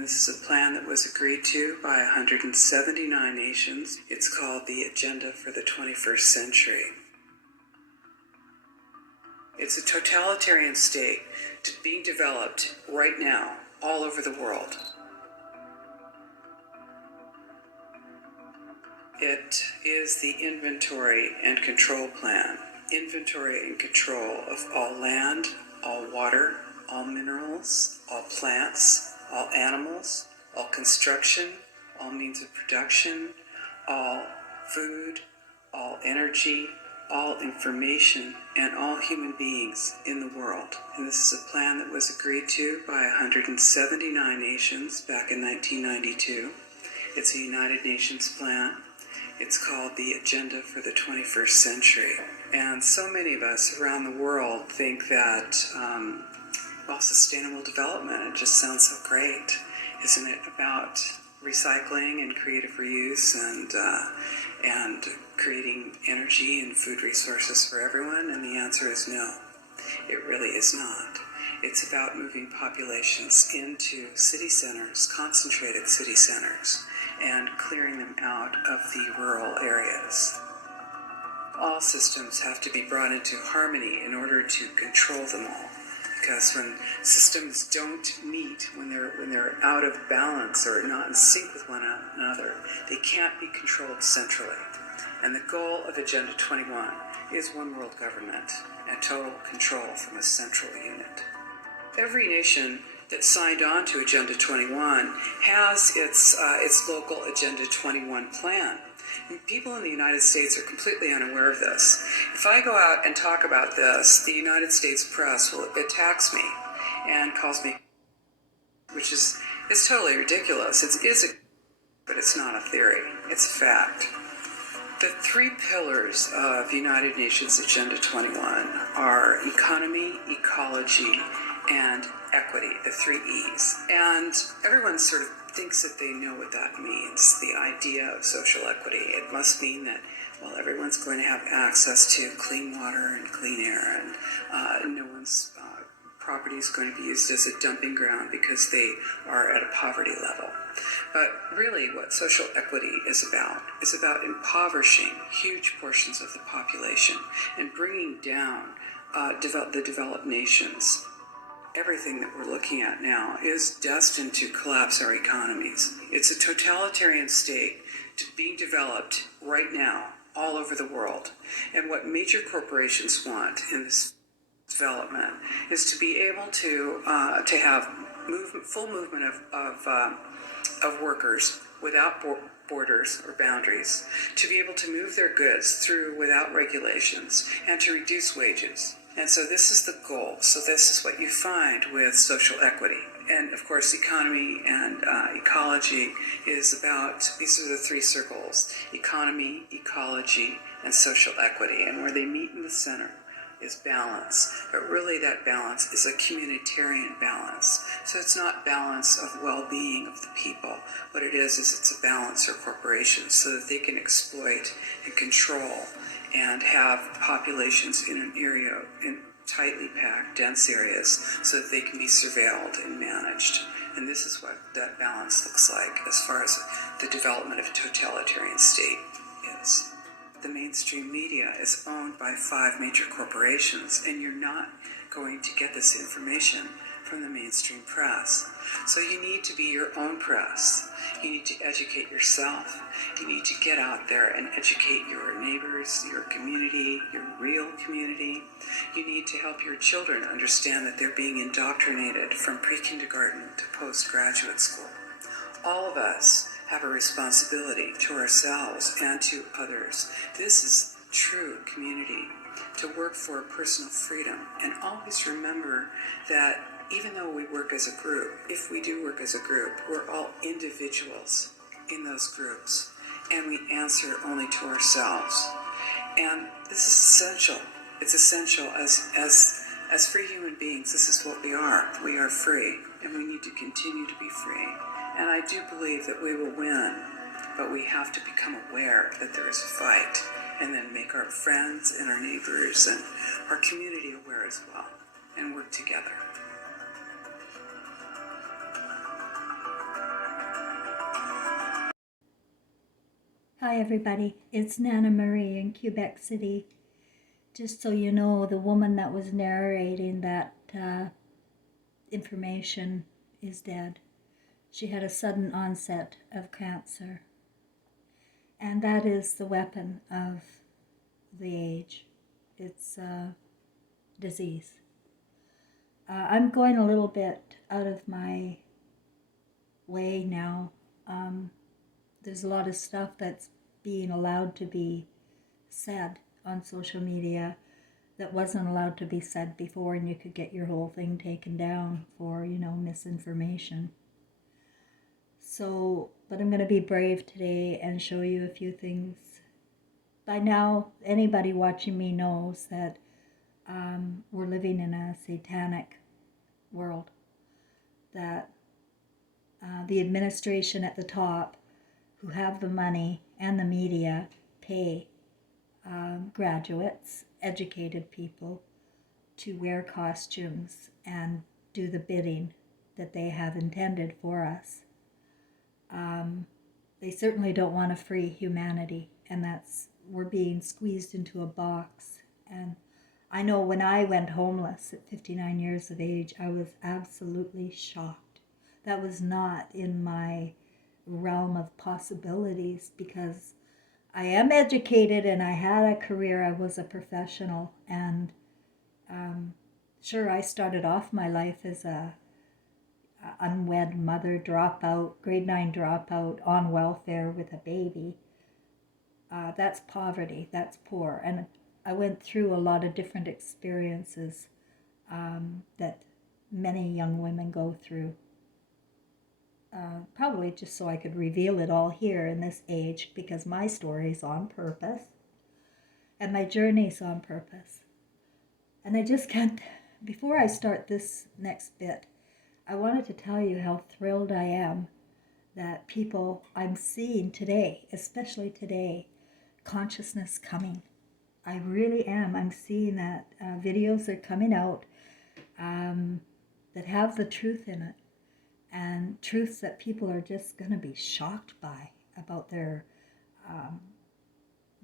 This is a plan that was agreed to by 179 nations. It's called the Agenda for the 21st Century. It's a totalitarian state being developed right now all over the world. It is the inventory and control plan. Inventory and control of all land, all water, all minerals, all plants, all animals, all construction, all means of production, all food, all energy, all information, and all human beings in the world. And this is a plan that was agreed to by 179 nations back in 1992. It's a United Nations plan. It's called the Agenda for the 21st Century. And so many of us around the world think that, sustainable development, it just sounds so great. Isn't it about recycling and creative reuse and creating energy and food resources for everyone? And the answer is no, it really is not. It's about moving populations into city centers, concentrated city centers, and clearing them out of the rural areas. All systems have to be brought into harmony in order to control them all. Because when systems don't meet, when they're out of balance or not in sync with one another, they can't be controlled centrally. And the goal of Agenda 21 is one world government and total control from a central unit. Every nation that signed on to Agenda 21 has its local Agenda 21 plan. And people in the United States are completely unaware of this. If I go out and talk about this, the United States press attacks me and calls me, which is totally ridiculous. But it's not a theory. It's a fact. The three pillars of United Nations Agenda 21 are economy, ecology, and equity, the three E's. And everyone sort of thinks that they know what that means, the idea of social equity. It must mean that, everyone's going to have access to clean water and clean air, and no one's property is going to be used as a dumping ground because they are at a poverty level. But really what social equity is about impoverishing huge portions of the population and bringing down the developed nations. Everything that we're looking at now is destined to collapse our economies. It's a totalitarian state being developed right now all over the world. And what major corporations want in this development is to be able to have full movement of workers without borders or boundaries, to be able to move their goods through without regulations, and to reduce wages. And so this is the goal. So this is what you find with social equity. And of course, economy and ecology is about, these are the three circles: economy, ecology, and social equity. And where they meet in the center is balance. But really that balance is a communitarian balance. So it's not balance of well-being of the people. What it is it's a balance for corporations so that they can exploit and control and have populations in an area, in tightly packed, dense areas, so that they can be surveilled and managed. And this is what that balance looks like as far as the development of a totalitarian state is. The mainstream media is owned by 5 major corporations, and you're not going to get this information from the mainstream press. So you need to be your own press. You need to educate yourself. You need to get out there and educate your neighbors, your community, your real community. You need to help your children understand that they're being indoctrinated from pre-kindergarten to postgraduate school. All of us have a responsibility to ourselves and to others. This is true community, to work for personal freedom. And always remember that even though we work as a group, if we do work as a group, we're all individuals in those groups, and we answer only to ourselves. And this is essential. It's essential as free human beings. This is what we are. We are free, and we need to continue to be free. And I do believe that we will win, but we have to become aware that there is a fight, and then make our friends and our neighbors and our community aware as well, and work together. Hi everybody, it's Nana Marie in Quebec City. Just so you know, the woman that was narrating that information is dead. She had a sudden onset of cancer. And that is the weapon of the age. It's disease. I'm going a little bit out of my way now. There's a lot of stuff that's being allowed to be said on social media that wasn't allowed to be said before, and you could get your whole thing taken down for, misinformation. So, but I'm going to be brave today and show you a few things. By now, anybody watching me knows that we're living in a satanic world, that the administration at the top, who have the money and the media, pay graduates, educated people, to wear costumes and do the bidding that they have intended for us. They certainly don't want to free humanity, and we're being squeezed into a box. And I know when I went homeless at 59 years of age, I was absolutely shocked. That was not in my realm of possibilities, because I am educated and I had a career. I was a professional, and sure, I started off my life as a unwed mother, dropout, grade 9 dropout, on welfare with a baby. That's poverty, that's poor. And I went through a lot of different experiences that many young women go through. Probably just so I could reveal it all here in this age, because my story's on purpose and my journey's on purpose. And I just can't, before I start this next bit, I wanted to tell you how thrilled I am that people I'm seeing today, especially today, consciousness coming. I really am. I'm seeing that videos are coming out that have the truth in it, and truths that people are just going to be shocked by about their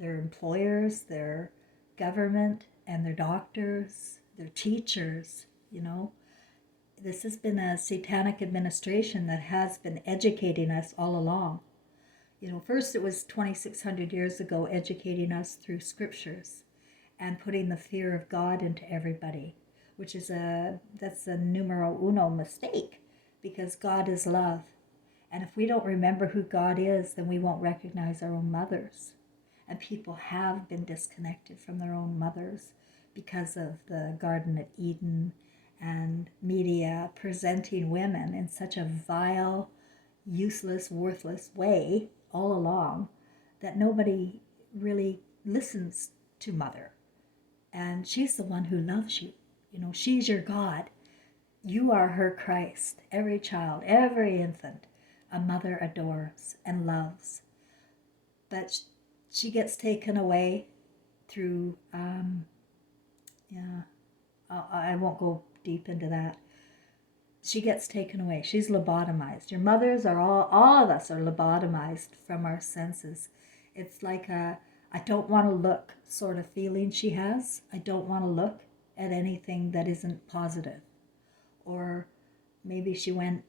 employers, their government, and their doctors, their teachers, This has been a satanic administration that has been educating us all along. First it was 2,600 years ago, educating us through scriptures and putting the fear of God into everybody, which is that's a numero uno mistake, because God is love. And if we don't remember who God is, then we won't recognize our own mothers. And people have been disconnected from their own mothers because of the Garden of Eden and media presenting women in such a vile, useless, worthless way all along that nobody really listens to mother. And she's the one who loves you. She's your God. You are her Christ. Every child, every infant, a mother adores and loves. But she gets taken away through, I won't go deep into that. She gets taken away. She's lobotomized. Your mothers are all of us are lobotomized from our senses. It's like a I don't want to look sort of feeling she has. I don't want to look at anything that isn't positive. Or maybe she went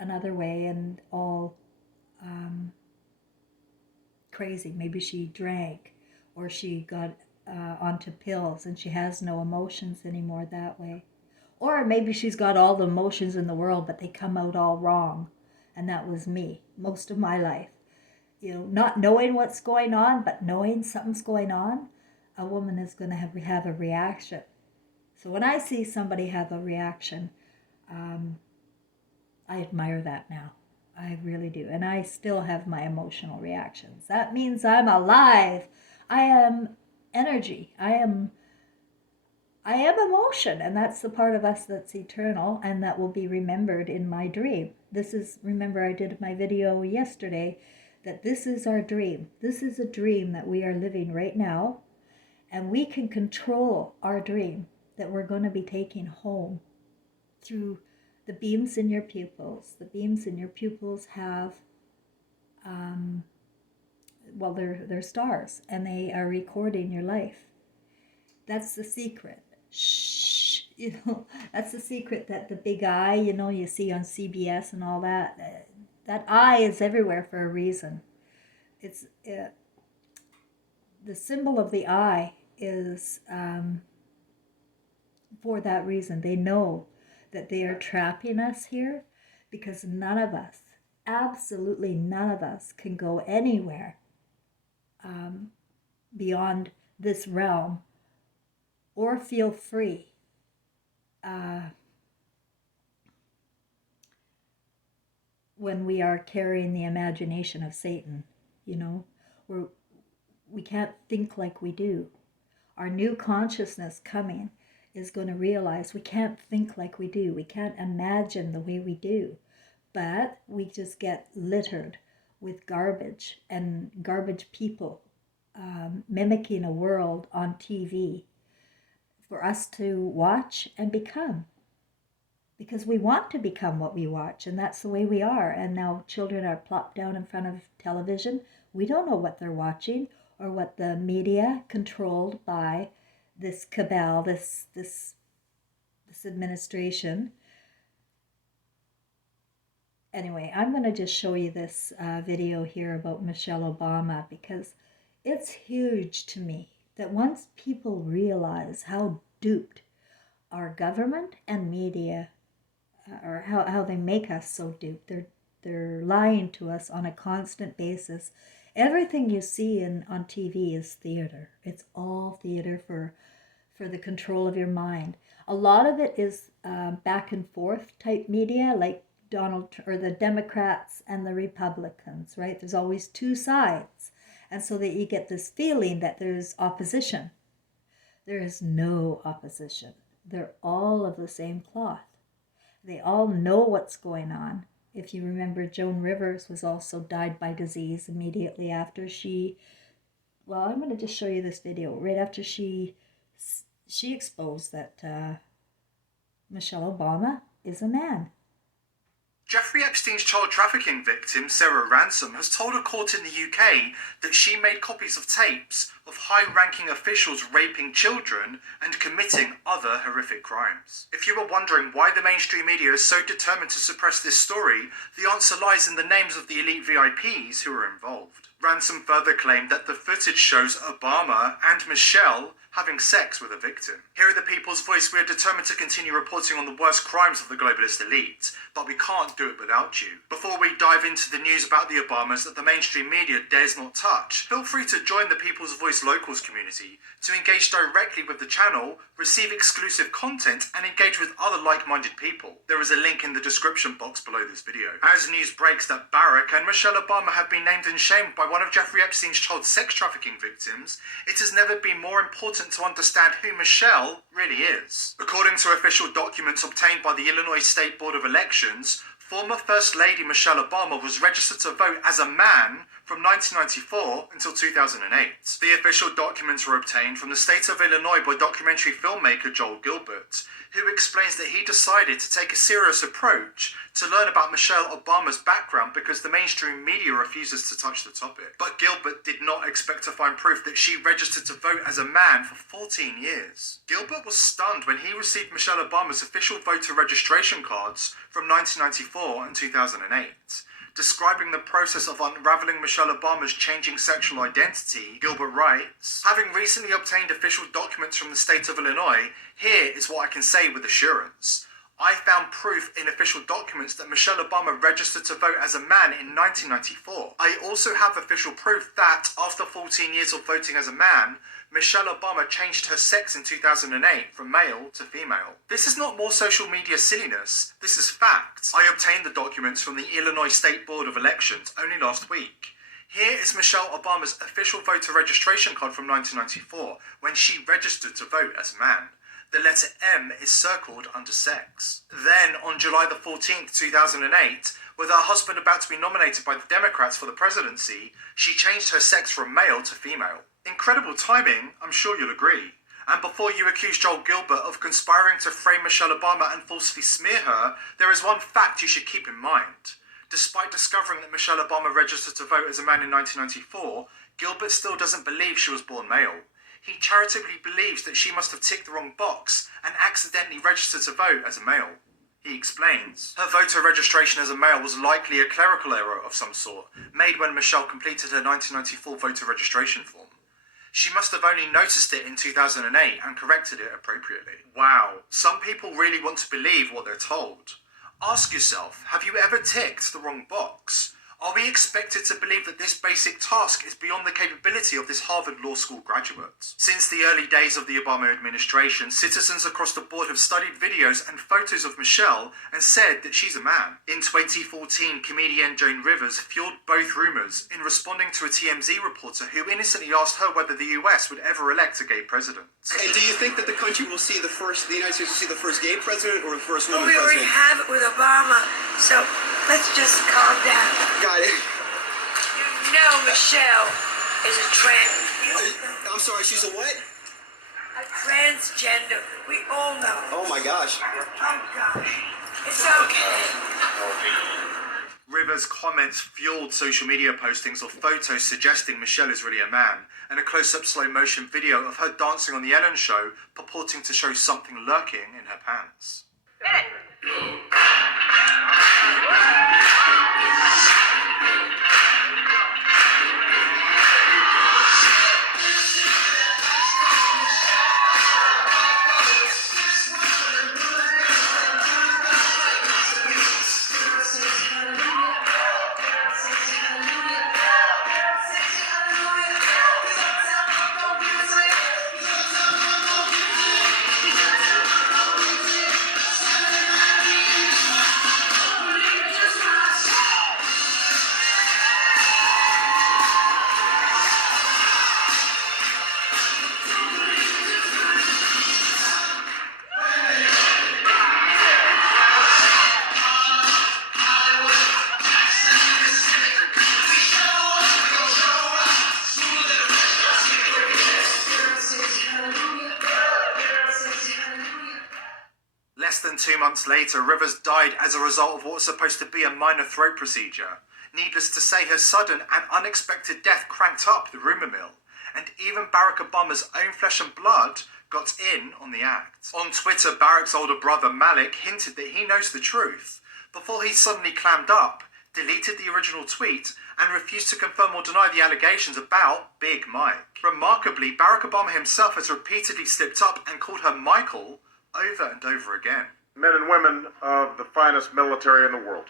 another way and all crazy. Maybe she drank, or she got onto pills and she has no emotions anymore that way. Or maybe she's got all the emotions in the world, but they come out all wrong. And that was me most of my life. Not knowing what's going on, but knowing something's going on, a woman is going to have a reaction. So when I see somebody have a reaction, I admire that now. I really do. And I still have my emotional reactions. That means I'm alive. I am energy. I am emotion, and that's the part of us that's eternal and that will be remembered in my dream. Remember I did my video yesterday, that this is our dream. This is a dream that we are living right now, and we can control our dream that we're going to be taking home through the beams in your pupils. The beams in your pupils have well, they're stars, and they are recording your life. That's the secret. Shh, that's the secret, that the big eye, you see on CBS and all that. That eye is everywhere for a reason. It's the symbol of the eye is for that reason. They know that they are trapping us here because none of us, absolutely none of us, can go anywhere beyond this realm or feel free. When we are carrying the imagination of Satan, we can't think like we do. Our new consciousness coming is going to realize we can't think like we do. We can't imagine the way we do. But we just get littered with garbage and garbage people mimicking a world on TV for us to watch and become. Because we want to become what we watch, and that's the way we are. And now children are plopped down in front of television. We don't know what they're watching, or what the media, controlled by this cabal, this administration. Anyway, I'm going to just show you this video here about Michelle Obama, because it's huge to me that once people realize how duped our government and media, or how they make us so duped, they're lying to us on a constant basis. Everything you see on TV is theater. It's all theater for the control of your mind. A lot of it is back and forth type media, like the Democrats and the Republicans, right? There's always two sides. And so that you get this feeling that there's opposition. There is no opposition. They're all of the same cloth. They all know what's going on. If you remember, Joan Rivers was also died by disease immediately after I'm going to just show you this video. Right after she exposed that Michelle Obama is a man. Jeffrey Epstein's child trafficking victim, Sarah Ransom, has told a court in the UK that she made copies of tapes of high-ranking officials raping children and committing other horrific crimes. If you were wondering why the mainstream media is so determined to suppress this story, the answer lies in the names of the elite VIPs who are involved. Ransom further claimed that the footage shows Obama and Michelle having sex with a victim. Here at The People's Voice, we are determined to continue reporting on the worst crimes of the globalist elite, but we can't do it without you. Before we dive into the news about the Obamas that the mainstream media dares not touch, feel free to join the People's Voice Locals community to engage directly with the channel, receive exclusive content, and engage with other like-minded people. There is a link in the description box below this video. As news breaks that Barack and Michelle Obama have been named and shamed by one of Jeffrey Epstein's child sex trafficking victims, it has never been more important to understand who Michelle really is. According to official documents obtained by the Illinois State Board of Elections, former First Lady Michelle Obama was registered to vote as a man from 1994 until 2008. The official documents were obtained from the state of Illinois by documentary filmmaker Joel Gilbert, who explains that he decided to take a serious approach to learn about Michelle Obama's background because the mainstream media refuses to touch the topic. But Gilbert did not expect to find proof that she registered to vote as a man for 14 years. Gilbert was stunned when he received Michelle Obama's official voter registration cards from 1994 and 2008. Describing the process of unravelling Michelle Obama's changing sexual identity, Gilbert writes, "Having recently obtained official documents from the state of Illinois, here is what I can say with assurance. I found proof in official documents that Michelle Obama registered to vote as a man in 1994. I also have official proof that, after 14 years of voting as a man, Michelle Obama changed her sex in 2008 from male to female. This is not more social media silliness, this is fact. I obtained the documents from the Illinois State Board of Elections only last week. Here is Michelle Obama's official voter registration card from 1994, when she registered to vote as a man. The letter M is circled under sex." Then, on July the 14th, 2008, with her husband about to be nominated by the Democrats for the presidency, she changed her sex from male to female. Incredible timing, I'm sure you'll agree. And before you accuse Joel Gilbert of conspiring to frame Michelle Obama and falsely smear her, there is one fact you should keep in mind. Despite discovering that Michelle Obama registered to vote as a man in 1994, Gilbert still doesn't believe she was born male. He charitably believes that she must have ticked the wrong box and accidentally registered to vote as a male. He explains, her voter registration as a male was likely a clerical error of some sort, made when Michelle completed her 1994 voter registration form. She must have only noticed it in 2008 and corrected it appropriately. Wow, some people really want to believe what they're told. Ask yourself, have you ever ticked the wrong box? Are we expected to believe that this basic task is beyond the capability of this Harvard Law School graduate? Since the early days of the Obama administration, citizens across the board have studied videos and photos of Michelle and said that she's a man. In 2014, comedian Joan Rivers fueled both rumours in responding to a TMZ reporter who innocently asked her whether the US would ever elect a gay president. And do you think that the country will see the United States will see the first gay president or the first woman we already president? have it with Obama, so let's just calm down. Got it. You know Michelle is a I'm sorry, she's a what? a transgender. We all know. Oh my gosh. Oh gosh. It's okay. Rivers' comments fueled social media postings of photos suggesting Michelle is really a man, and a close-up slow-motion video of her dancing on The Ellen Show purporting to show something lurking in her pants. Less than 2 months later, Rivers died as a result of what was supposed to be a minor throat procedure. Needless to say, her sudden and unexpected death cranked up the rumour mill, and even Barack Obama's own flesh and blood got in on the act. On Twitter, Barack's older brother Malik hinted that he knows the truth, before he suddenly clammed up, deleted the original tweet, and refused to confirm or deny the allegations about Big Mike. Remarkably, Barack Obama himself has repeatedly slipped up and called her Michael over and over again. Men and women of the finest military in the world.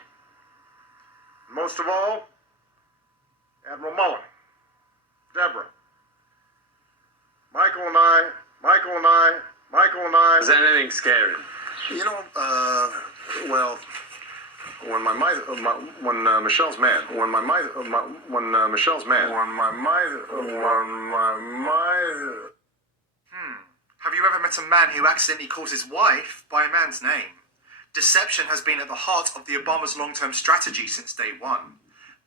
Most of all, Admiral Mullen, Deborah, Michael and I. Is there anything scary? You know, well, when Michelle's man, Have you ever met a man who accidentally calls his wife by a man's name? Deception has been at the heart of the Obama's long-term strategy since day one.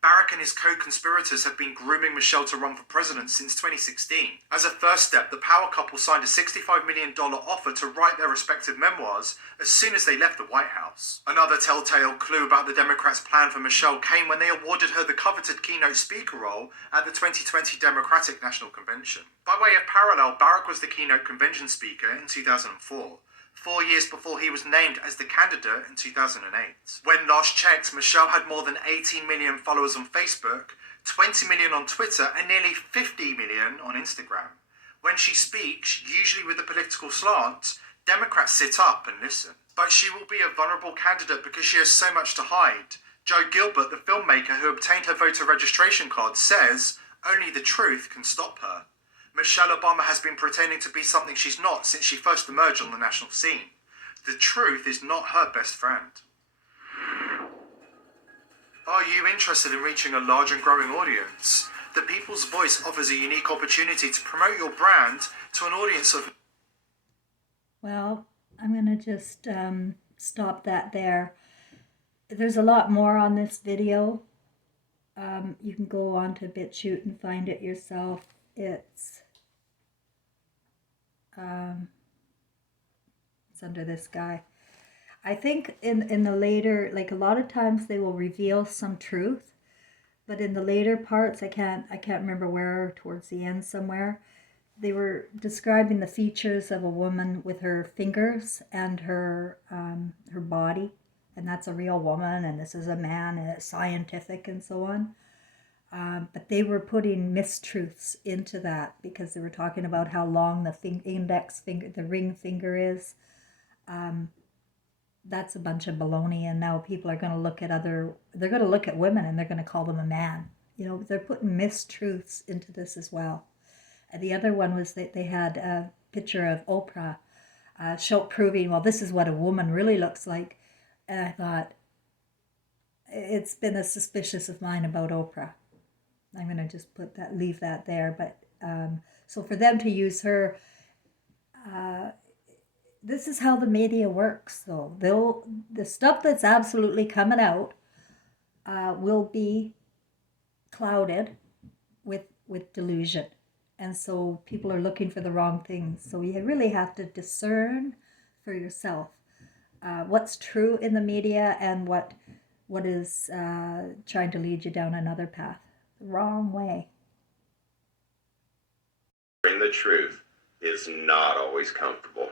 Barack and his co-conspirators have been grooming Michelle to run for president since 2016. As a first step, the power couple signed a $65 million offer to write their respective memoirs as soon as they left the White House. Another telltale clue about the Democrats' plan for Michelle came when they awarded her the coveted keynote speaker role at the 2020 Democratic National Convention. By way of parallel, Barack was the keynote convention speaker in 2004. 4 years before he was named as the candidate in 2008. When last checked, Michelle had more than 18 million followers on Facebook, 20 million on Twitter, and nearly 50 million on Instagram. When she speaks, usually with a political slant, Democrats sit up and listen. But she will be a vulnerable candidate because she has so much to hide. Joe Gilbert, the filmmaker who obtained her voter registration card, says only the truth can stop her. Michelle Obama has been pretending to be something she's not since she first emerged on the national scene. The truth is not her best friend. Are you interested in reaching a large and growing audience? The People's Voice offers a unique opportunity to promote your brand to an audience of... Well, I'm going to just stop that there. There's a lot more on this video. You can go on to BitChute and find it yourself. It's under this guy. I think in the later, like a lot of times they will reveal some truth, But in the later parts, I can't remember where, towards the end somewhere, they were describing the features of a woman with her fingers and her body, and that's a real woman, and this is a man, and it's scientific and so on. But they were putting mistruths into that because they were talking about how long the index finger, the ring finger is. That's a bunch of baloney, and now people are going to look at they're going to look at women and they're going to call them a man. They're putting mistruths into this as well. And the other one was that they had a picture of Oprah proving, well, this is what a woman really looks like. And I thought, it's been a suspicious of mine about Oprah. I'm going to just leave that there. But so for them to use her, this is how the media works, though. The stuff that's absolutely coming out will be clouded with delusion. And so people are looking for the wrong things. So you really have to discern for yourself what's true in the media and what is trying to lead you down another path, the wrong way. The truth is not always comfortable.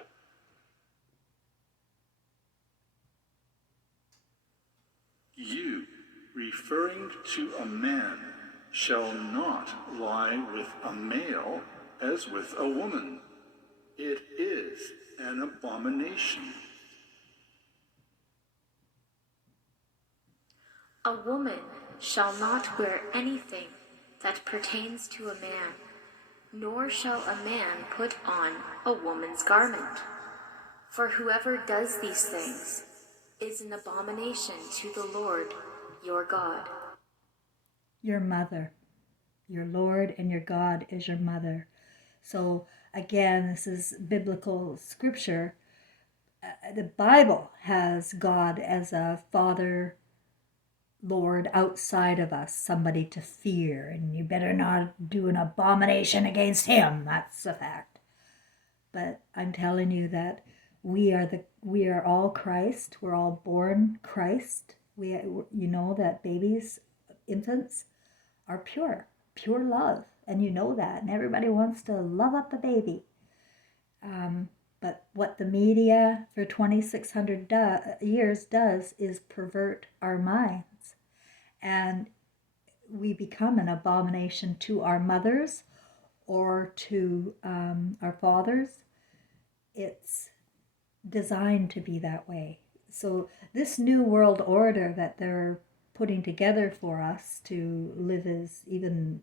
You, referring to a man, shall not lie with a male as with a woman. It is an abomination. A woman shall not wear anything that pertains to a man, nor shall a man put on a woman's garment. For whoever does these things is an abomination to the Lord your God. Your mother. Your Lord and your God is your mother. So again, this is biblical scripture. The Bible has God as a father, Lord outside of us, somebody to fear, and you better not do an abomination against him. That's a fact. But I'm telling you that we are all Christ. We're all born Christ. That babies, infants, are pure love, and that, and everybody wants to love up the baby. But what the media for 2,600 years does is pervert our minds, and we become an abomination to our mothers or to our fathers. It's designed to be that way. So this new world order that they're putting together for us to live as even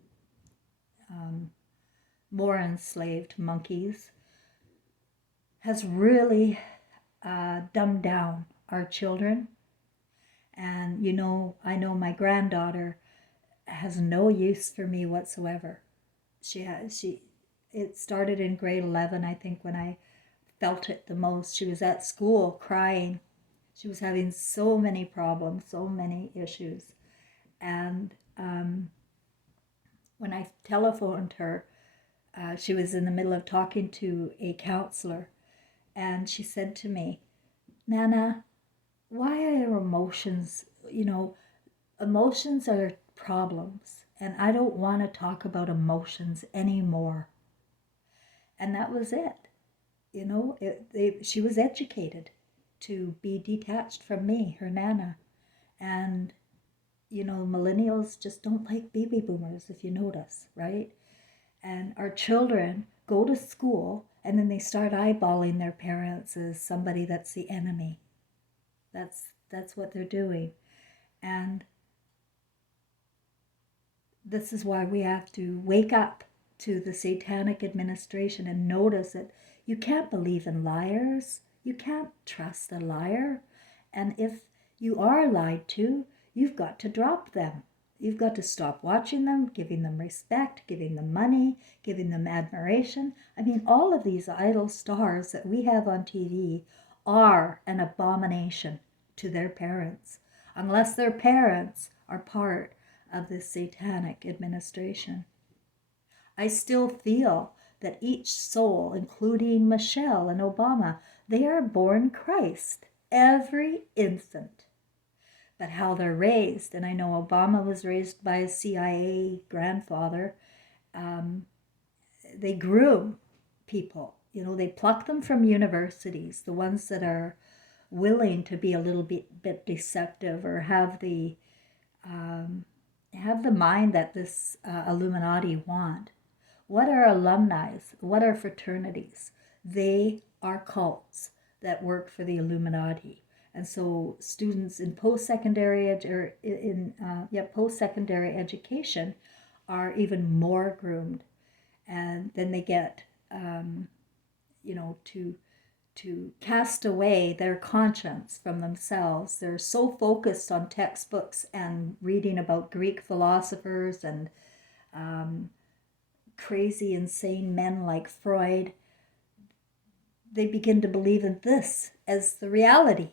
more enslaved monkeys has really dumbed down our children. And I know my granddaughter has no use for me whatsoever. It started in grade 11, I think, when I felt it the most. She was at school crying. She was having so many problems, so many issues. And when I telephoned her, she was in the middle of talking to a counselor, and she said to me, Nana, why are your emotions, emotions are problems, and I don't want to talk about emotions anymore. And that was it. She was educated to be detached from me, her Nana. And, millennials just don't like baby boomers, if you notice, right? And our children go to school and then they start eyeballing their parents as somebody that's the enemy. That's what they're doing. And this is why we have to wake up to the satanic administration and notice that you can't believe in liars. You can't trust a liar. And if you are lied to, you've got to drop them. You've got to stop watching them, giving them respect, giving them money, giving them admiration. I mean, all of these idol stars that we have on TV are an abomination to their parents, unless their parents are part of this satanic administration. I still feel that each soul, including Michelle and Obama, they are born Christ, every infant. but how they're raised. And I know Obama was raised by a CIA grandfather. They groom people. They pluck them from universities, the ones that are willing to be a little bit deceptive or have the mind that this Illuminati want. What are alumni? What are fraternities? They are cults that work for the Illuminati. And so students in post-secondary post-secondary education are even more groomed, and then they get to cast away their conscience from themselves. They're so focused on textbooks and reading about Greek philosophers and crazy, insane men like Freud. They begin to believe in this as the reality.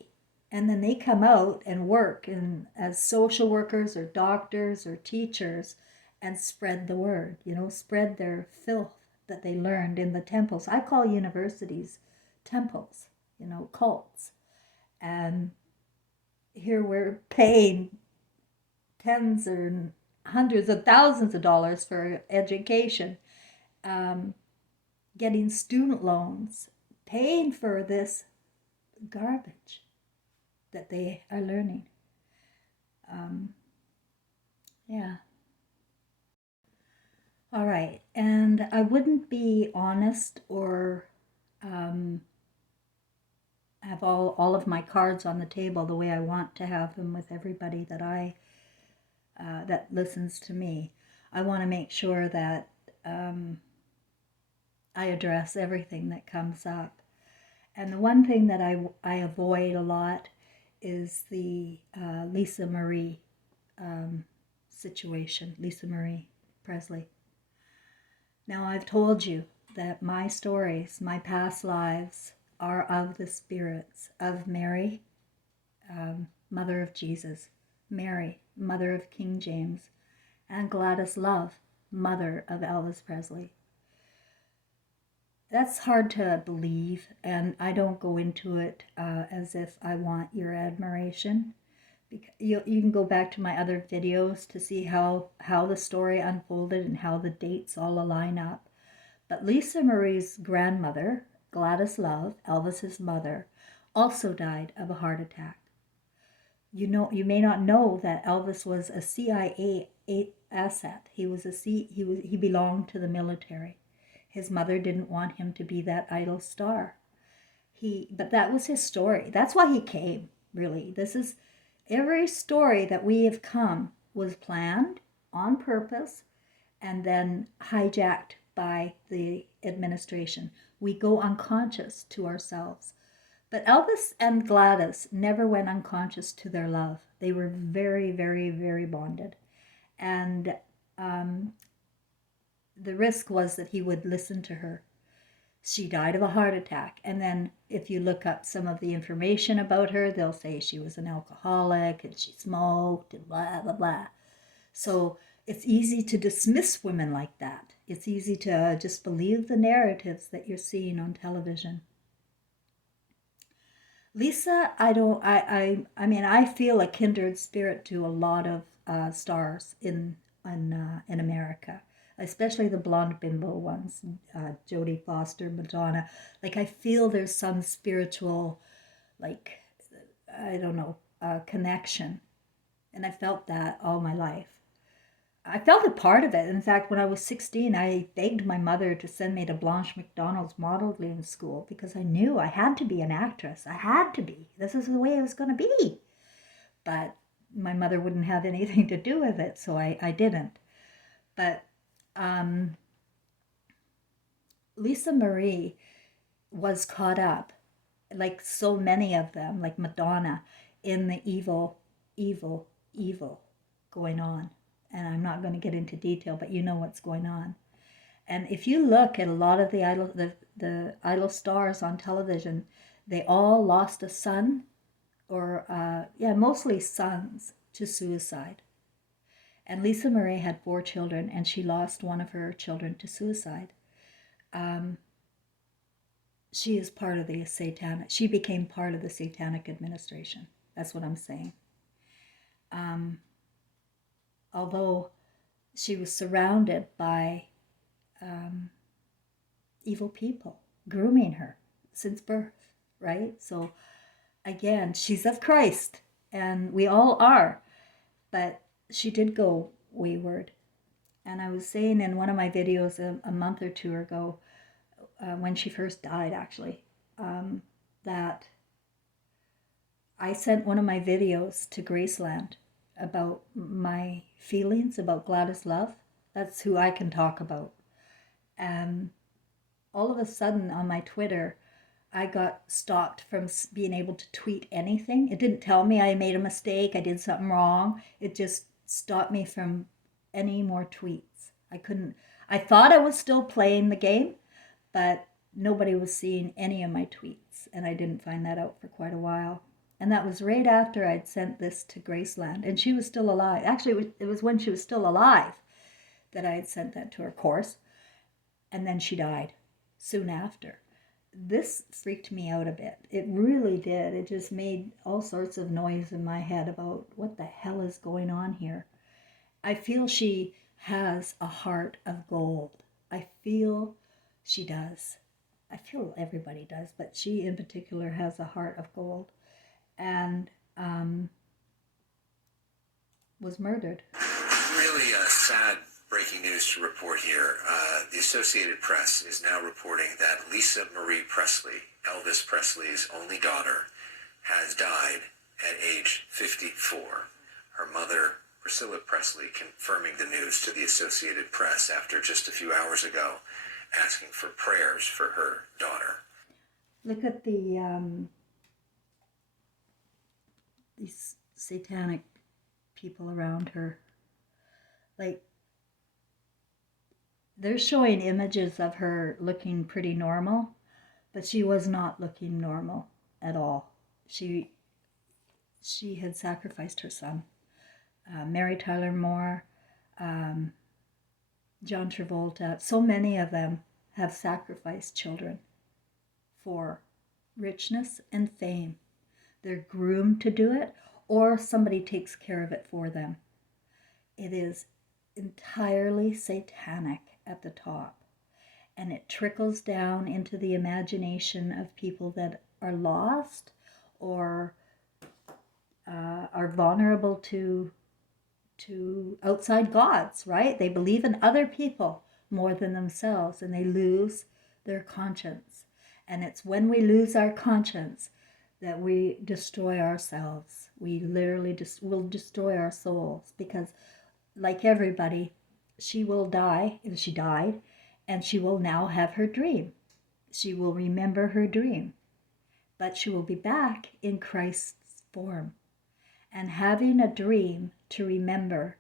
And then they come out and work as social workers or doctors or teachers and spread the word, spread their filth that they learned in the temples. I call universities temples, cults. And here we're paying tens or hundreds of thousands of dollars for education, getting student loans, paying for this garbage that they are learning. Yeah. All right. And I wouldn't be honest or have all of my cards on the table the way I want to have them with everybody that that listens to me. I want to make sure that I address everything that comes up. And the one thing that I avoid a lot is the Lisa Marie situation, Lisa Marie Presley. Now, I've told you that my stories, my past lives, are of the spirits of Mary, mother of Jesus, Mary, mother of King James, and Gladys Love, mother of Elvis Presley. That's hard to believe, and I don't go into it as if I want your admiration. You can go back to my other videos to see how the story unfolded and how the dates all line up. But Lisa Marie's grandmother, Gladys Love, Elvis's mother, also died of a heart attack. You may not know that Elvis was a CIA asset. He belonged to the military. His mother didn't want him to be that idol star. But that was his story. That's why he came, really. Every story that we have come was planned on purpose and then hijacked by the administration. We go unconscious to ourselves. But Elvis and Gladys never went unconscious to their love. They were very, very, very bonded. And the risk was that he would listen to her. She died of a heart attack. And then if you look up some of the information about her, they'll say she was an alcoholic and she smoked and blah, blah, blah. So it's easy to dismiss women like that. It's easy to just believe the narratives that you're seeing on television. Lisa, I feel a kindred spirit to a lot of stars in America, especially the blonde bimbo ones, Jodie Foster, Madonna. Like, I feel there's some spiritual, connection. And I felt that all my life. I felt a part of it. In fact, when I was 16, I begged my mother to send me to Blanche Macdonald's modeling school because I knew I had to be an actress. I had to be. This is the way it was going to be. But my mother wouldn't have anything to do with it, so I didn't. But Lisa Marie was caught up, like so many of them, like Madonna, in the evil going on. And I'm not going to get into detail, but you know what's going on. And if you look at a lot of the idol stars on television, they all lost a son, or mostly sons, to suicide. And Lisa Marie had 4 children, and she lost one of her children to suicide. She is part of the satanic. She became part of the satanic administration. That's what I'm saying. although she was surrounded by evil people grooming her since birth, right? So again, she's of Christ, and we all are, but she did go wayward. And I was saying in one of my videos a month or two ago, when she first died, actually, that I sent one of my videos to Graceland about my feelings about Gladys Love. That's who I can talk about. And all of a sudden on my Twitter, I got stopped from being able to tweet anything. It didn't tell me I made a mistake, I did something wrong. It just stopped me from any more tweets. I thought I was still playing the game, but nobody was seeing any of my tweets, and I didn't find that out for quite a while. And that was right after I'd sent this to Graceland, and she was still alive. Actually, it was when she was still alive that I had sent that to her, of course, and then she died soon after. This freaked me out a bit. It really did. It just made all sorts of noise in my head about what the hell is going on here. I feel she has a heart of gold. I feel she does. I feel everybody does, but she in particular has a heart of gold, and was murdered. Really sad breaking news to report here. The Associated Press is now reporting that Lisa Marie Presley, Elvis Presley's only daughter, has died at age 54. Her mother, Priscilla Presley, confirming the news to the Associated Press after just a few hours ago, asking for prayers for her daughter. Look at these satanic people around her. Like, they're showing images of her looking pretty normal, but she was not looking normal at all. She had sacrificed her son. Mary Tyler Moore, John Travolta, so many of them have sacrificed children for richness and fame. They're groomed to do it, or somebody takes care of it for them. It is entirely satanic at the top, and it trickles down into the imagination of people that are lost or are vulnerable to outside gods, right? They believe in other people more than themselves, and they lose their conscience. And it's when we lose our conscience that we destroy ourselves. We literally will destroy our souls, because like everybody, she will die, if she died, and she will now have her dream. She will remember her dream, but she will be back in Christ's form. And having a dream to remember,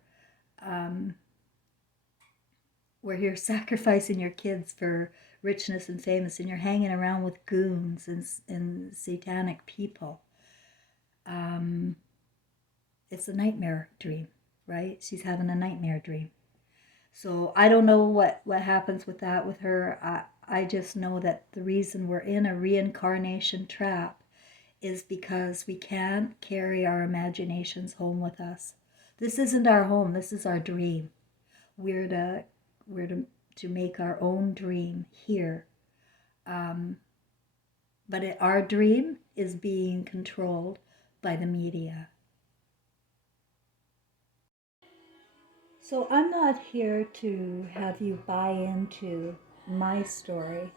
where you're sacrificing your kids for richness and famous, and you're hanging around with goons and satanic people, it's a nightmare dream, right? She's having a nightmare dream. So I don't know what happens with that with her. I just know that the reason we're in a reincarnation trap is because we can't carry our imaginations home with us. This isn't our home, this is our dream. We're to make our own dream here. But our dream is being controlled by the media. So I'm not here to have you buy into my story.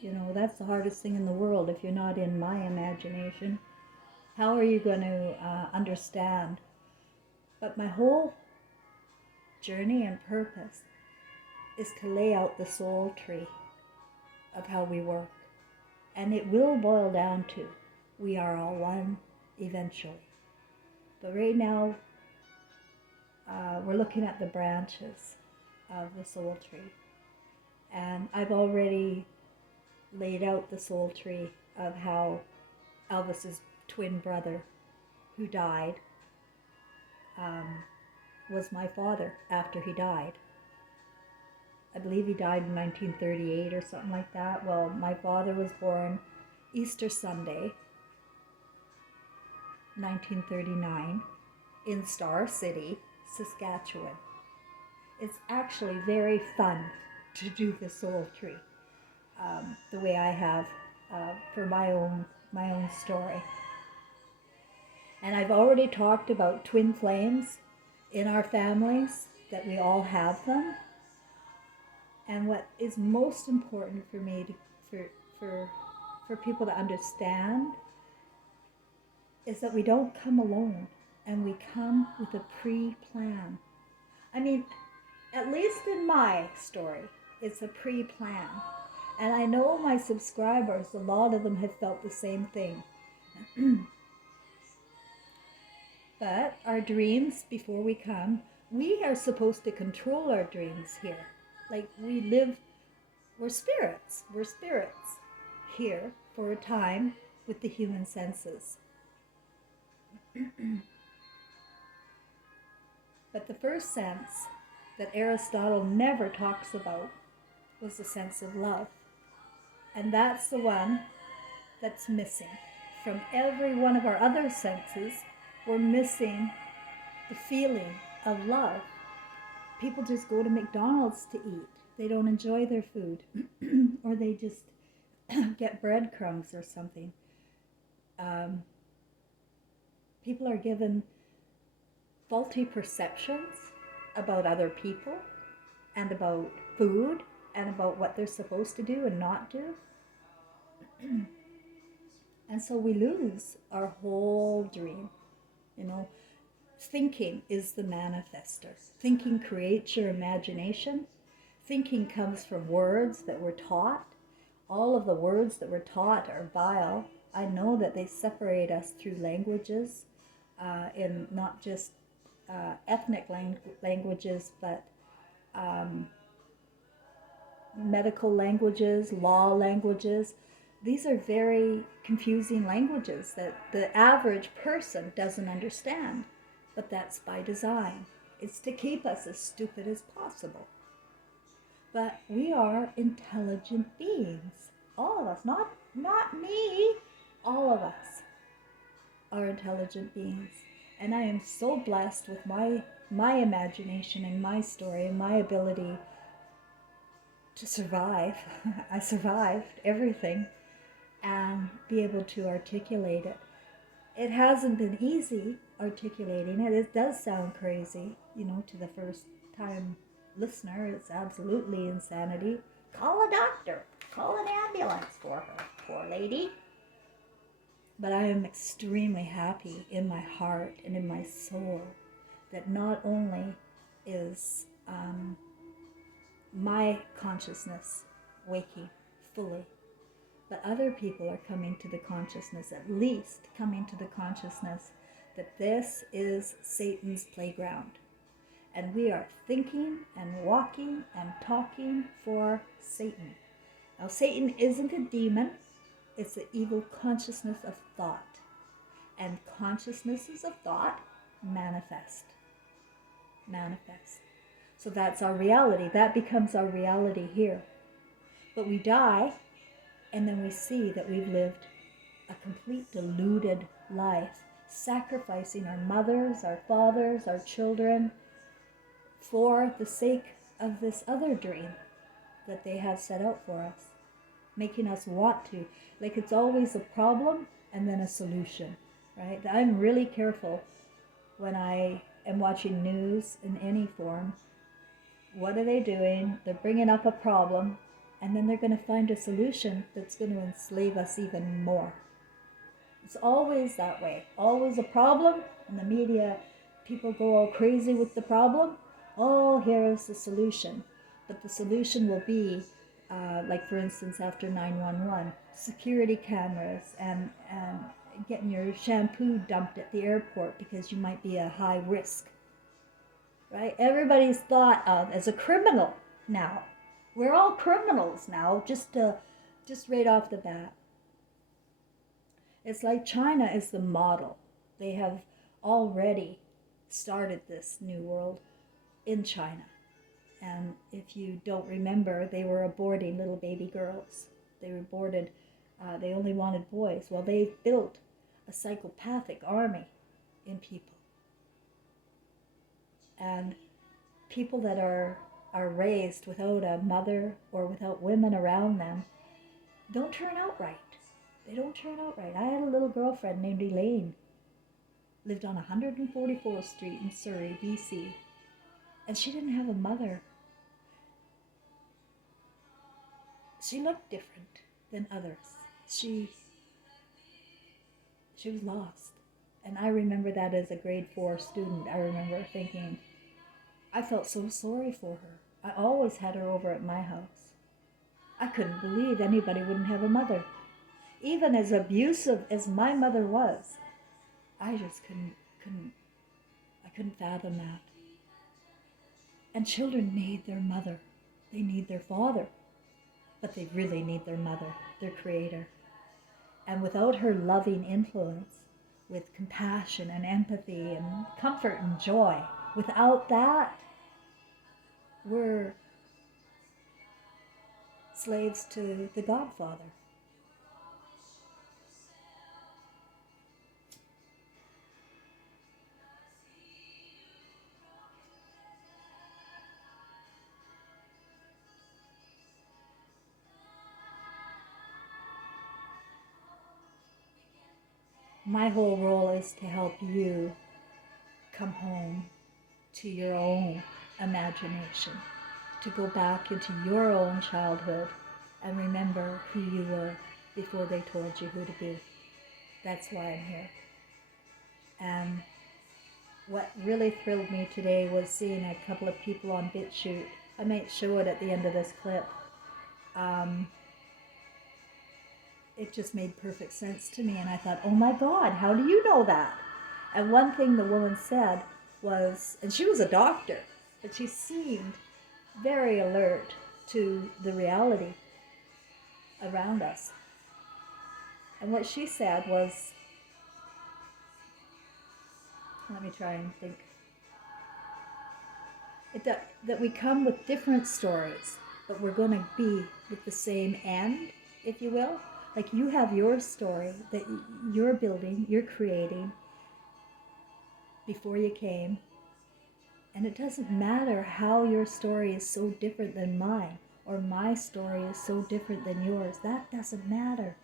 You know, that's the hardest thing in the world. If you're not in my imagination, how are you going to understand? But my whole journey and purpose is to lay out the soul tree of how we work. And it will boil down to, we are all one eventually. But right now, we're looking at the branches of the soul tree. And I've already laid out the soul tree of how Elvis's twin brother, who died, was my father after he died. I believe he died in 1938 or something like that. Well, my father was born Easter Sunday, 1939, in Star City, Saskatchewan. It's actually very fun to do the soul tree, the way I have for my own story. And I've already talked about twin flames in our families, that we all have them. And what is most important for me for people to understand is that we don't come alone, and we come with a pre-plan. I mean, at least in my story, it's a pre-plan. And I know my subscribers, a lot of them have felt the same thing. But our dreams, before we come, we are supposed to control our dreams here. Like we're spirits. We're spirits here for a time with the human senses. But the first sense that Aristotle never talks about was the sense of love. And that's the one that's missing. From every one of our other senses, we're missing the feeling of love. People just go to McDonald's to eat. They don't enjoy their food. Or they just get breadcrumbs or something. People are given faulty perceptions about other people and about food and about what they're supposed to do and not do. And so we lose our whole dream. You know, thinking is the manifester. Thinking creates your imagination. Thinking comes from words that we're taught. All of the words that we're taught are vile. I know that they separate us through languages, in not just ethnic languages, but medical languages, law languages. These are very confusing languages that the average person doesn't understand, but that's by design. It's to keep us as stupid as possible. But we are intelligent beings. All of us, not me, all of us are intelligent beings. And I am so blessed with my imagination and my story and my ability to survive. I survived everything and be able to articulate it. It hasn't been easy articulating it. It does sound crazy, to the first time listener. It's absolutely insanity. Call a doctor. Call an ambulance for her, poor lady. But I am extremely happy in my heart and in my soul that not only is my consciousness waking fully, but other people are coming to the consciousness, at least coming to the consciousness that this is Satan's playground. And we are thinking and walking and talking for Satan. Now, Satan isn't a demon. It's the evil consciousness of thought. And consciousnesses of thought manifest. So that's our reality. That becomes our reality here. But we die, and then we see that we've lived a complete deluded life, sacrificing our mothers, our fathers, our children, for the sake of this other dream that they have set out for us, making us want to. Like it's always a problem and then a solution, right? I'm really careful when I am watching news in any form. What are they doing? They're bringing up a problem, and then they're going to find a solution that's going to enslave us even more. It's always that way. Always a problem, and the media, people go all crazy with the problem. Oh, here's the solution. But the solution will be, like for instance, after 911, security cameras and getting your shampoo dumped at the airport because you might be a high risk. Right? Everybody's thought of as a criminal now. We're all criminals now, just right off the bat. It's like China is the model. They have already started this new world in China. And if you don't remember, they were aborting little baby girls. They were aborted, they only wanted boys. Well, they built a psychopathic army in people. And people that are raised without a mother or without women around them don't turn out right. They don't turn out right. I had a little girlfriend named Elaine, lived on 144th Street in Surrey, BC, and she didn't have a mother. She looked different than others. She was lost. And I remember that as a grade 4 student. I remember thinking, I felt so sorry for her. I always had her over at my house. I couldn't believe anybody wouldn't have a mother. Even as abusive as my mother was, I just couldn't fathom that. And children need their mother. They need their father. But they really need their mother, their creator. And without her loving influence, with compassion and empathy and comfort and joy, without that, we're slaves to the Godfather. My whole role is to help you come home to your own imagination, to go back into your own childhood and remember who you were before they told you who to be. That's why I'm here. And what really thrilled me today was seeing a couple of people on BitChute. I might show it at the end of this clip. It just made perfect sense to me, and I thought, oh my God, how do you know that? And one thing the woman said was, and she was a doctor, but she seemed very alert to the reality around us. And what she said was, let me try and think, that we come with different stories, but we're going to be with the same end, if you will. Like you have your story that you're building, you're creating before you came. And it doesn't matter how your story is so different than mine, or my story is so different than yours. That doesn't matter.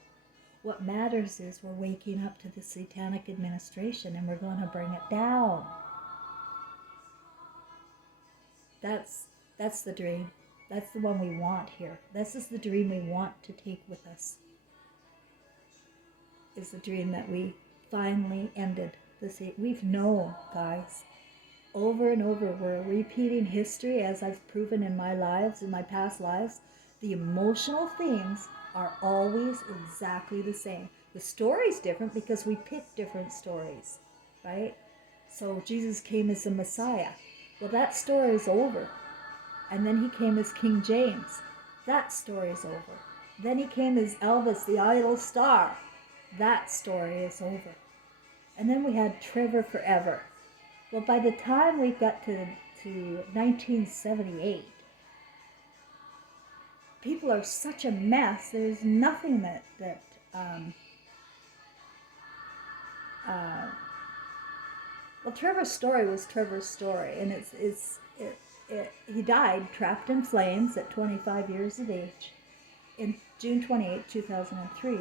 What matters is we're waking up to the satanic administration and we're going to bring it down. That's the dream. That's the one we want here. This is the dream we want to take with us. Is the dream that we finally ended. We've known, guys, over and over. We're repeating history, as I've proven in my lives, in my past lives. The emotional themes are always exactly the same. The story's different because we pick different stories, right? So Jesus came as the Messiah. Well, that story is over. And then he came as King James. That story is over. Then he came as Elvis, the idol star. That story is over. And then we had Trevor Forever. Well, by the time we got to 1978, people are such a mess. There's nothing well, Trevor's story was Trevor's story, and he died trapped in flames at 25 years of age in June 28, 2003.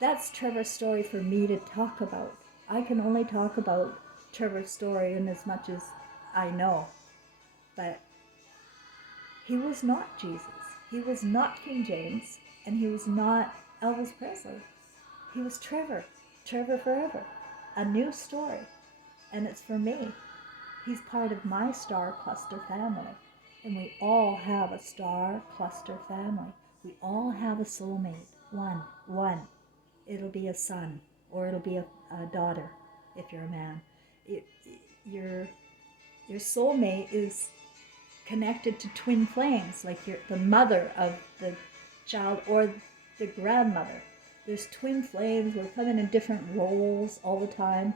That's Trevor's story for me to talk about. I can only talk about Trevor's story in as much as I know. But he was not Jesus. He was not King James. And he was not Elvis Presley. He was Trevor. Trevor Forever. A new story. And it's for me. He's part of my star cluster family. And we all have a star cluster family. We all have a soulmate. One. It'll be a son, or it'll be a daughter, if you're a man. Your soulmate is connected to twin flames, like you're the mother of the child or the grandmother. There's twin flames. We're coming in different roles all the time.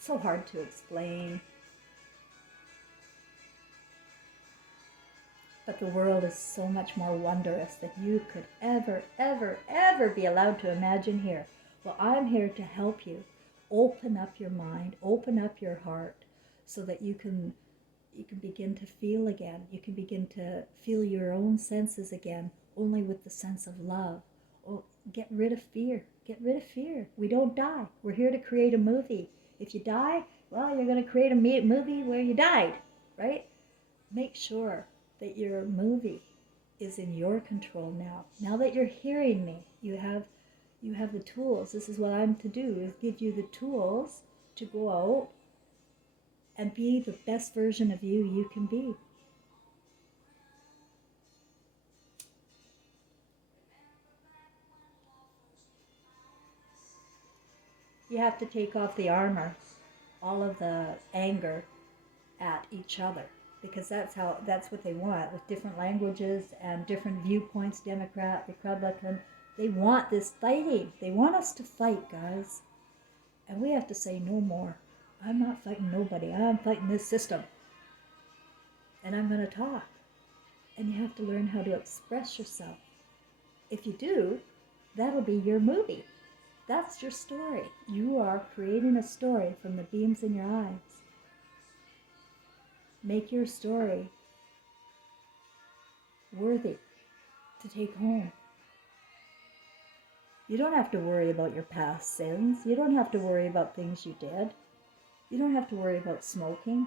So hard to explain. But the world is so much more wondrous than you could ever be allowed to imagine here. Well, I'm here to help you Open up your mind, open up your heart, so that you can begin to feel again. You can begin to feel your own senses again, only with the sense of love. Oh, get rid of fear. Get rid of fear. We don't die. We're here to create a movie. If you die, well, you're going to create a movie where you died, right? Make sure that your movie is in your control now. Now that you're hearing me, you have the tools. This is what I'm to do, is give you the tools to go out and be the best version of you can be. You have to take off the armor, all of the anger at each other, because that's what they want, with different languages and different viewpoints, Democrat, Republican. They want this fighting. They want us to fight, guys. And we have to say no more. I'm not fighting nobody. I'm fighting this system. And I'm going to talk. And you have to learn how to express yourself. If you do, that'll be your movie. That's your story. You are creating a story from the beams in your eyes. Make your story worthy to take home. You don't have to worry about your past sins. You don't have to worry about things you did. You don't have to worry about smoking.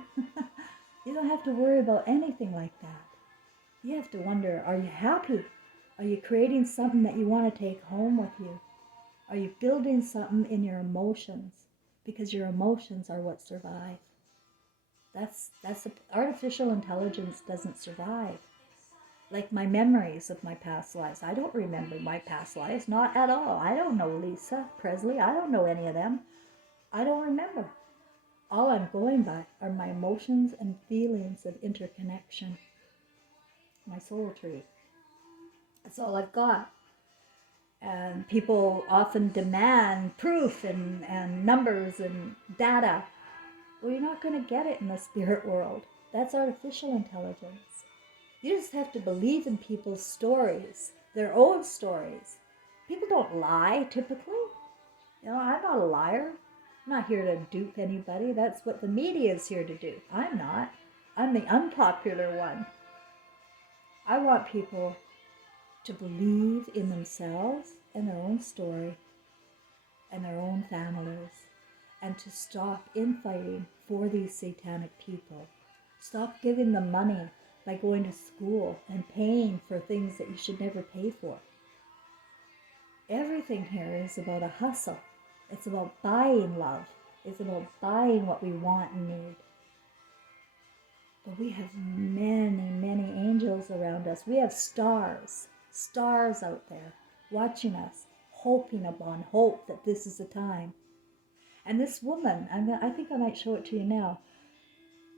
You don't have to worry about anything like that. You have to wonder, are you happy? Are you creating something that you want to take home with you? Are you building something in your emotions? Because your emotions are what survive. Artificial intelligence doesn't survive. Like my memories of my past lives. I don't remember my past lives, not at all. I don't know Lisa Presley. I don't know any of them. I don't remember. All I'm going by are my emotions and feelings of interconnection. My soul tree. That's all I've got. And people often demand proof and numbers and data. Well, you're not going to get it in the spirit world. That's artificial intelligence. You just have to believe in people's stories, their own stories. People don't lie, typically. I'm not a liar. I'm not here to dupe anybody. That's what the media is here to do. I'm not. I'm the unpopular one. I want people to believe in themselves and their own story and their own families, and to stop infighting for these satanic people. Stop giving them money by going to school and paying for things that you should never pay for. Everything here is about a hustle. It's about buying love. It's about buying what we want and need. But we have many, many angels around us. We have stars out there watching us, hoping upon hope that this is the time. And this woman, I think I might show it to you now.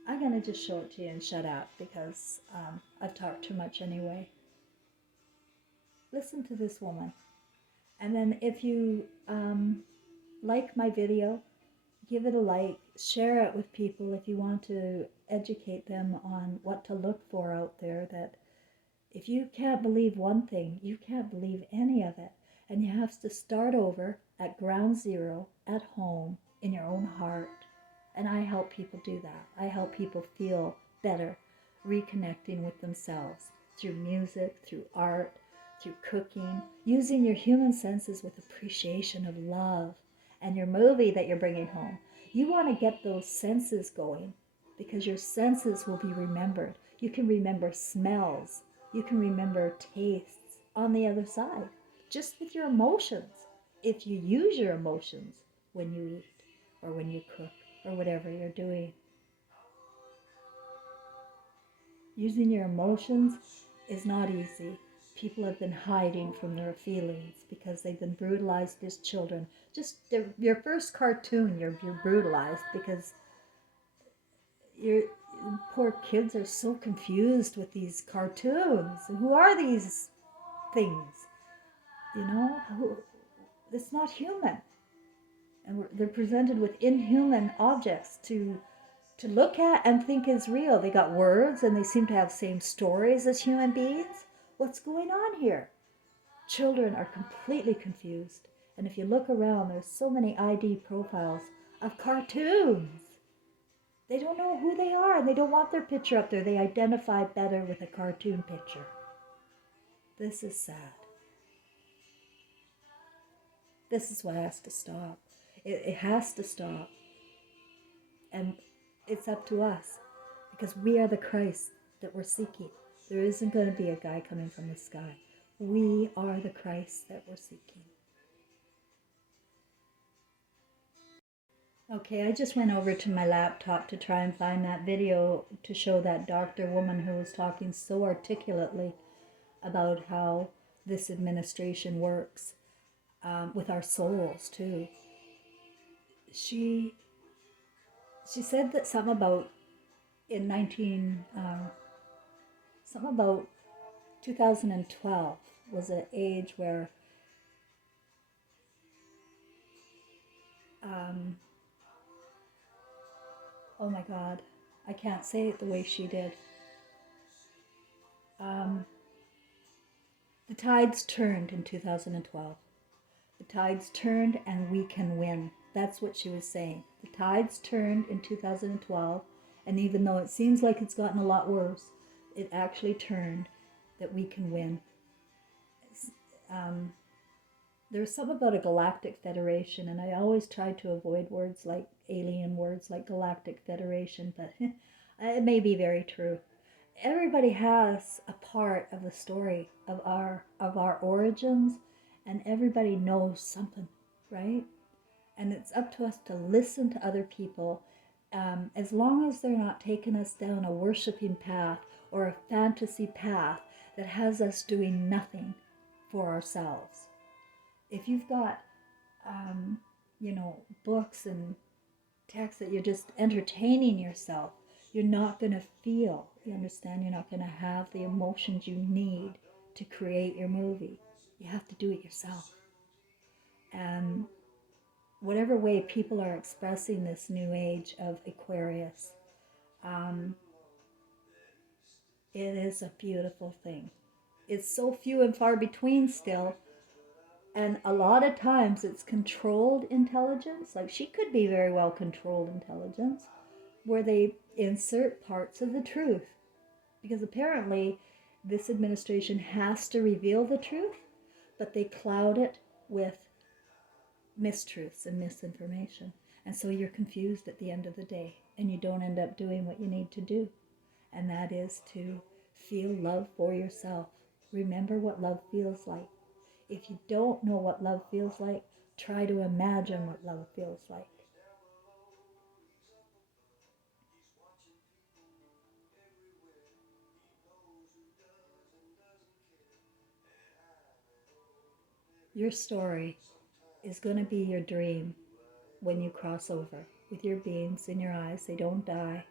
I'm going to just show it to you and shut up because I've talked too much anyway. Listen to this woman. And then if you like my video, give it a like, share it with people if you want to educate them on what to look for out there. That if you can't believe one thing, you can't believe any of it. And you have to start over at ground zero, at home, in your own heart. And I help people do that. I help people feel better, reconnecting with themselves through music, through art, through cooking, using your human senses with appreciation of love, and your movie that you're bringing home. You want to get those senses going because your senses will be remembered. You can remember smells. You can remember tastes on the other side, just with your emotions. If you use your emotions when you eat or when you cook or whatever you're doing. Using your emotions is not easy. People have been hiding from their feelings because they've been brutalized as children. Just your first cartoon, you're brutalized because your poor kids are so confused with these cartoons. Who are these things? It's not human. And they're presented with inhuman objects to look at and think is real. They got words and they seem to have same stories as human beings. What's going on here? Children are completely confused And if you look around, there's so many ID profiles of cartoons. They don't know who they are, and they don't want their picture up there. They identify better with a cartoon picture. This is sad. This is what has to stop. It has to stop. And it's up to us, because we are the Christ that we're seeking. There isn't going to be a guy coming from the sky. We are the Christ that we're seeking. Okay, I just went over to my laptop to try and find that video to show that doctor woman who was talking so articulately about how this administration works with our souls too. She said that something about something about 2012 was an age where oh my God, I can't say it the way she did. The tides turned in 2012. The tides turned and we can win. That's what she was saying. The tides turned in 2012, and even though it seems like it's gotten a lot worse, it actually turned, that we can win. There's something about a galactic federation, and I always try to avoid words like alien words like galactic federation, but it may be very true. Everybody has a part of the story of our origins, and everybody knows something, right? And it's up to us to listen to other people, as long as they're not taking us down a worshiping path or a fantasy path that has us doing nothing for ourselves. If you've got, books and texts that you're just entertaining yourself, you're not going to feel, you understand? You're not going to have the emotions you need to create your movie. You have to do it yourself. And whatever way people are expressing this new age of Aquarius, it is a beautiful thing. It's so few and far between still. And a lot of times it's controlled intelligence. Like, she could be very well controlled intelligence, where they insert parts of the truth. Because apparently this administration has to reveal the truth, but they cloud it with mistruths and misinformation. And so you're confused at the end of the day, and you don't end up doing what you need to do. And that is to feel love for yourself. Remember what love feels like. If you don't know what love feels like, try to imagine what love feels like. Your story is going to be your dream when you cross over with your beams in your eyes. They don't die.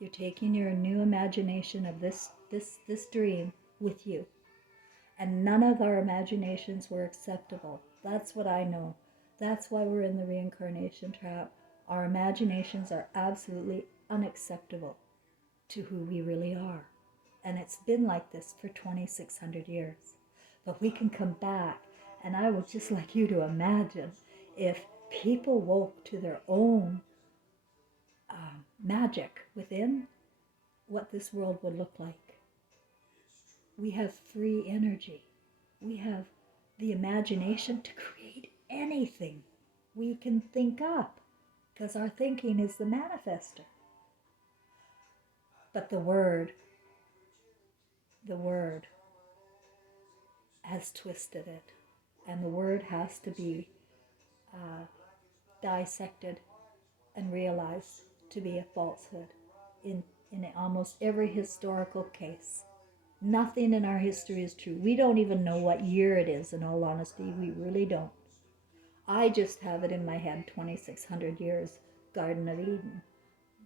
You're taking your new imagination of this dream with you. And none of our imaginations were acceptable. That's what I know. That's why we're in the reincarnation trap. Our imaginations are absolutely unacceptable to who we really are. And it's been like this for 2,600 years. But we can come back, and I would just like you to imagine if people woke to their own magic within, what this world would look like. We have free energy. We have the imagination to create anything we can think up, because our thinking is the manifester. But the word has twisted it, and the word has to be dissected and realized to be a falsehood in almost every historical case. Nothing in our history is true. We don't even know what year it is, in all honesty. We really don't. I just have it in my head, 2,600 years, Garden of Eden.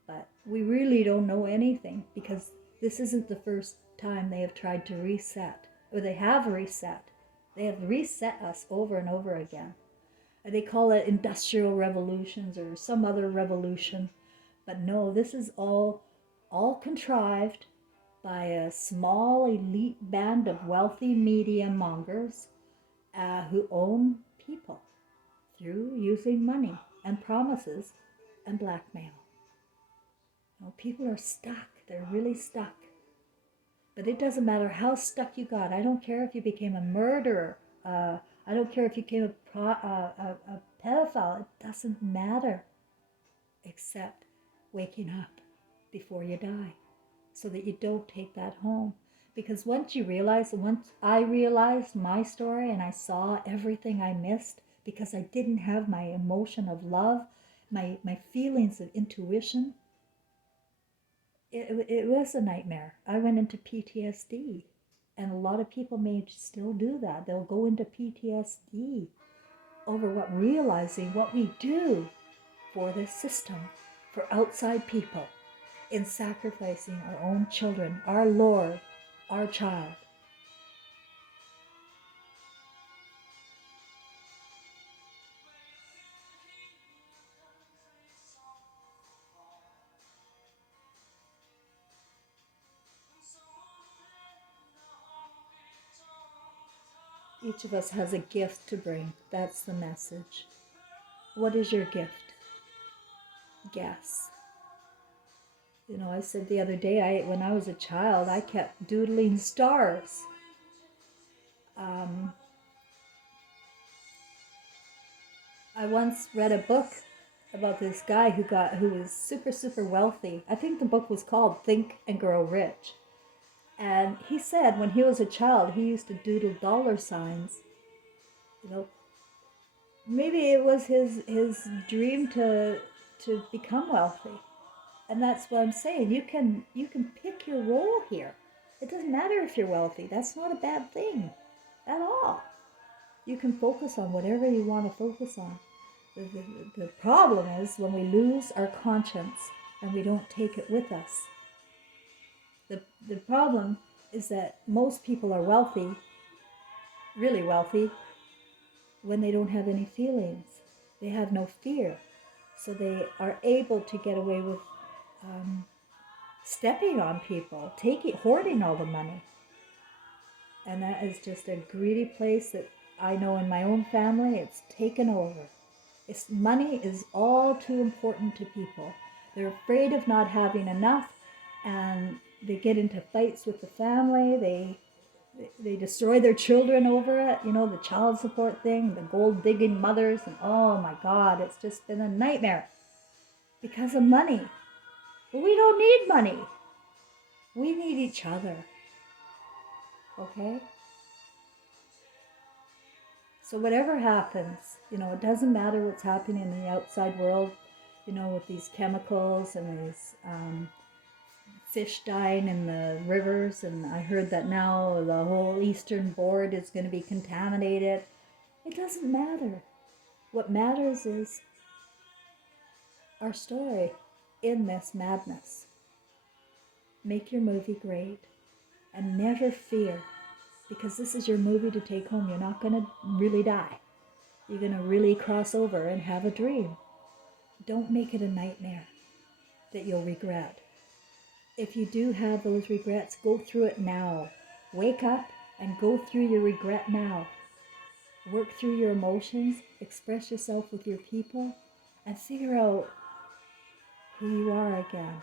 But we really don't know anything, because this isn't the first time they have tried to reset, or they have reset. They have reset us over and over again. They call it industrial revolutions or some other revolution. But no, this is all contrived by a small elite band of wealthy media mongers who own people through using money and promises and blackmail. You know, people are stuck. They're really stuck. But it doesn't matter how stuck you got. I don't care if you became a murderer. I don't care if you became a pedophile. It doesn't matter, except waking up before you die, so that you don't take that home. Because once I realized my story and I saw everything I missed because I didn't have my emotion of love, my feelings of intuition, it was a nightmare. I went into PTSD, and a lot of people may still do that. They'll go into PTSD over realizing what we do for this system, for outside people, in sacrificing our own children, our Lord, our child. Each of us has a gift to bring. That's the message. What is your gift? Guess. You know, I said the other day, when I was a child, I kept doodling stars. I once read a book about this guy who was super wealthy. I think the book was called Think and Grow Rich. And he said when he was a child, he used to doodle dollar signs. You know, maybe it was his dream to become wealthy. And that's what I'm saying. You can pick your role here. It doesn't matter if you're wealthy. That's not a bad thing at all. You can focus on whatever you want to focus on. The problem is when we lose our conscience and we don't take it with us. The problem is that most people are wealthy, really wealthy, when they don't have any feelings. They have no fear. So they are able to get away with stepping on people, hoarding all the money. And that is just a greedy place that I know in my own family, it's taken over. Money is all too important to people. They're afraid of not having enough, and they get into fights with the family. They destroy their children over it. You know, the child support thing, the gold digging mothers, and oh my God, it's just been a nightmare because of money. But we don't need money. We need each other. Okay? So whatever happens, you know, it doesn't matter what's happening in the outside world, you know, with these chemicals and these fish dying in the rivers. And I heard that now the whole eastern board is going to be contaminated. It doesn't matter. What matters is our story in this madness. Make your movie great and never fear, because this is your movie to take home. You're not going to really die. You're going to really cross over and have a dream. Don't make it a nightmare that you'll regret. If you do have those regrets, go through it now. Wake up and go through your regret now. Work through your emotions, express yourself with your people, and figure out who you are again.